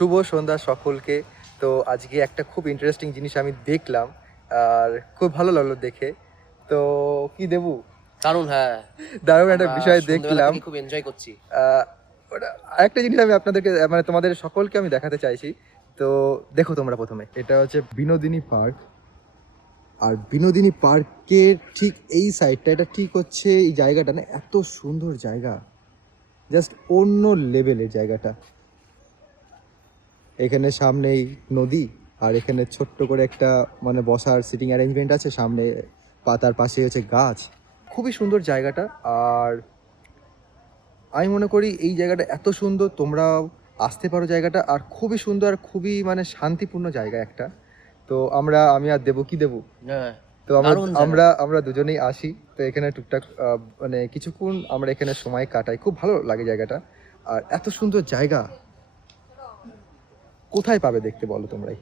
শুভ সন্ধ্যা সকলকে। তো আজকে একটা খুব ইন্টারেস্টিং জিনিস আমি দেখলাম, আর খুব ভালো লাগলো দেখে। তো কি দেবু, দারুণ। হ্যাঁ, দারুণ একটা আমরা বিষয় সন্ধ্যেবেলা দেখলাম। থেকে খুব এনজয় করছি। আহ, আরেকটা জিনিস আমি আপনাদেরকে মানে তোমাদের সকলকে আমি দেখাতে চাইছি। তো দেখো তোমরা প্রথমে, এটা হচ্ছে বিনোদিনী পার্ক। আর বিনোদিনী পার্কের ঠিক এই সাইডটা, এটা ঠিক হচ্ছে এই জায়গাটা না, এত সুন্দর জায়গা, জাস্ট অন্য লেভেলের জায়গাটা। এখানে সামনেই নদী, আর এখানে ছোট্ট করে একটা মানে বসার সিটিং অ্যারেঞ্জমেন্ট আছে, সামনে পাতার পাশে হচ্ছে গাছ। খুবই সুন্দর জায়গাটা। আর আমি মনে করি এই জায়গাটা এত সুন্দর, তোমরাও আসতে পারো জায়গাটা। আর খুবই সুন্দর, আর খুবই মানে শান্তিপূর্ণ জায়গা একটা। তো আমি আর দেবু কি দেবু, হ্যাঁ, তো আমরা দারুণ জায়গা। আমরা আমরা দুজনেই আসি। তো এখানে টুকটাক মানে কিছুক্ষণ আমরা এখানে সময় কাটাই, খুব ভালো লাগে জায়গাটা। আর এত সুন্দর জায়গা কোথায় পাবে দেখতে, বলো তোমরাই।